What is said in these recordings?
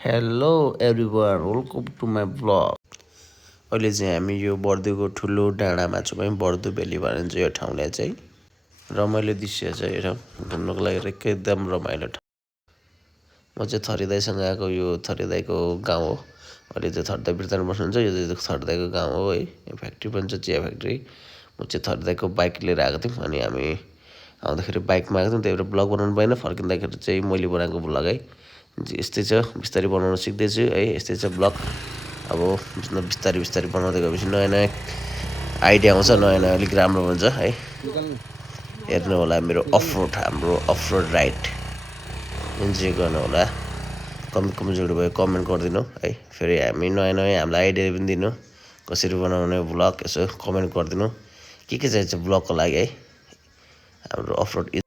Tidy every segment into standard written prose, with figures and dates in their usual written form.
Hello everyone welcome to my blog. अहिले चाहिँ हामी यो बर्दुको ठुलो डाँडामा छौँ है। बर्दु भ्याली भनिन्छ यो ठाउँलाई चाहिँ। रमाइलो दृश्य छ यो ठाउँ घुम्नुको लागि एकदम रमाइलो ठाउँ। म चाहिँ थरीदाईसँग आएको। यो थरीदाईको गाउँ हो। अहिले चाहिँ थरीदाई बिर्तान बस्नुहुन्छ। यो चाहिँ थरीदाईको गाउँ हो है। यो फ्याक्ट्री पनि छ, चिया फ्याक्ट्री। म चाहिँ थरीदाईको बाइक लिएर आएको थियौँ अनि हामी आउँदाखेरि बाइकमा आएको थियौँ। त्यही भएर ब्लग बनाउनु भएन। फर्किँदाखेरि चाहिँ मैले बनाएको ब्लग है। यस्तै छ, बिस्तारै बनाउन सिक्दैछु है। यस्तै छ ब्लग। अब बिस्तारै बिस्तारै बनाउँदै गएपछि नयाँ नयाँ आइडिया आउँछ, नयाँ नयाँ अलिक राम्रो हुन्छ है। हेर्नु होला मेरो हाम्रो अफरोड राइड इन्जोय गर्नु होला। कमजोरी भयो कमेन्ट गरिदिनु है। फेरि हामी नयाँ नयाँ हामीलाई आइडिया पनि दिनु कसरी बनाउने ब्लग, यसो कमेन्ट गरिदिनु के चाहिन्छ ब्लगको लागि है। हाम्रो अफरोड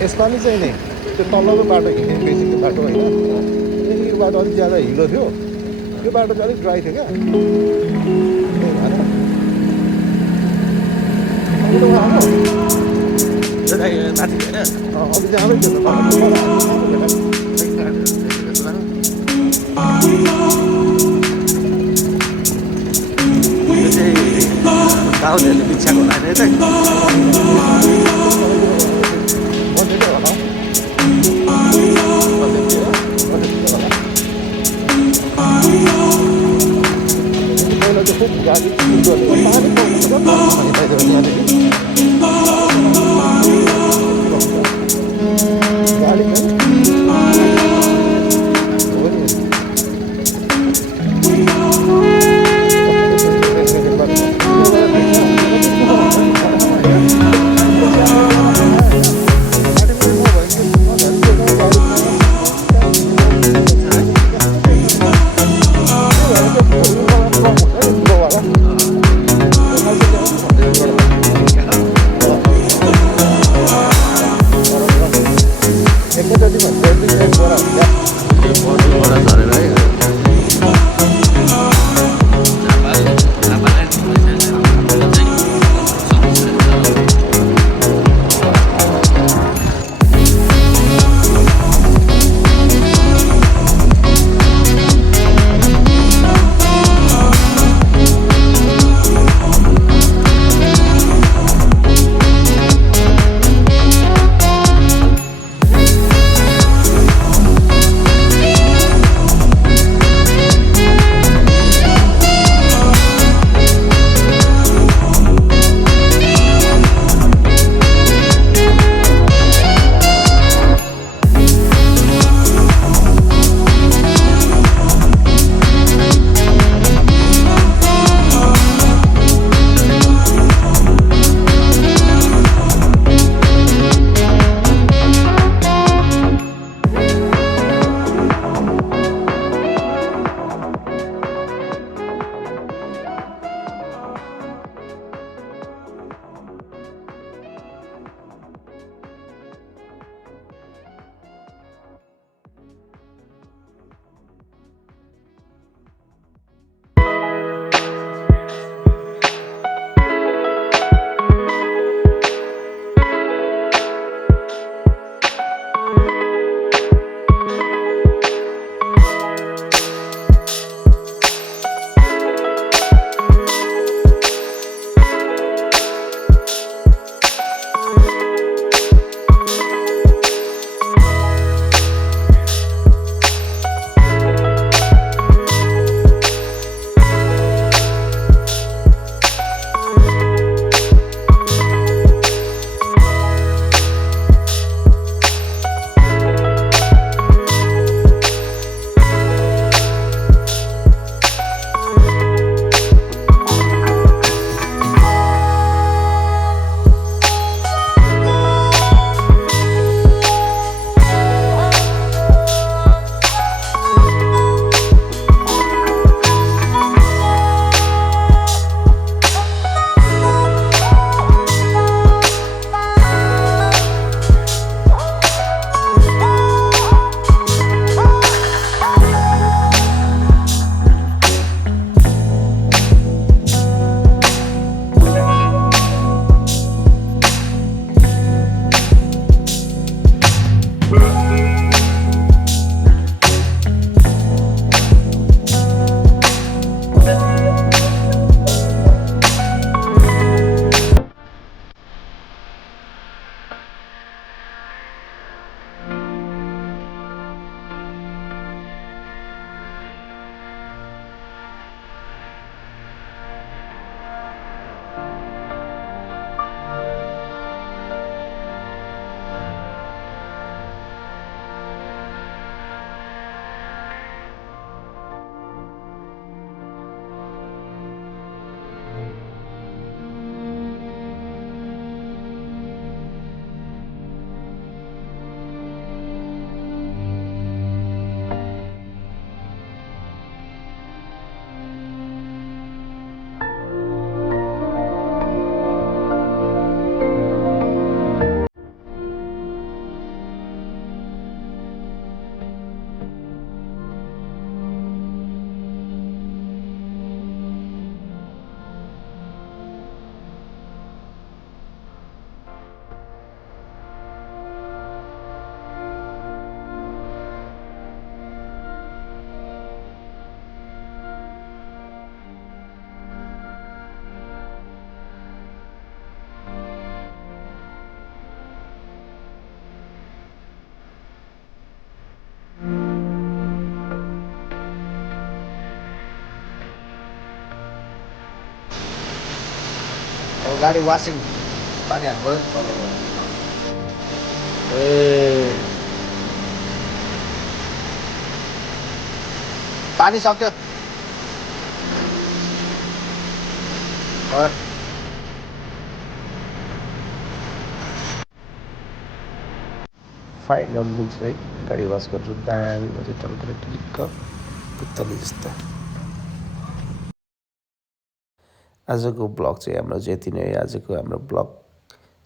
यसपालि चाहिँ नि त्यो तल्लोको बाटो हिँड्ने बेसीको बाटो होइन यहाँनिर बाटो अलिक ज्यादा हिलो थियो त्यो बाटो चाहिँ अलिक ड्राई थियो क्या अघि जाँदै थियो दाउदेहरूले बिछाएको लाने चाहिँ पहिला चाहिँ खुब गाडी गाडी वासिङ पानी हाल्नु ए पानी सक्यो फाइनल लुक्स है गाडी वास गर्छु दामी मजा टलटल टिलिक्क पुत्तली जस्ता आजको ब्लग चाहिँ हाम्रो चाहिँ यति नै आजको हाम्रो ब्लग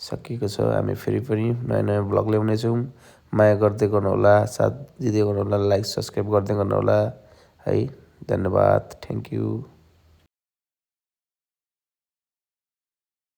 सकिएको छ हामी फेरि पनि नयाँ नयाँ ब्लग ल्याउनेछौँ माया गर्दै गर्नुहोला साथ दिँदै गर्नुहोला लाइक सब्सक्राइब गर्दै गर्नुहोला है धन्यवाद थ्याङ्क यू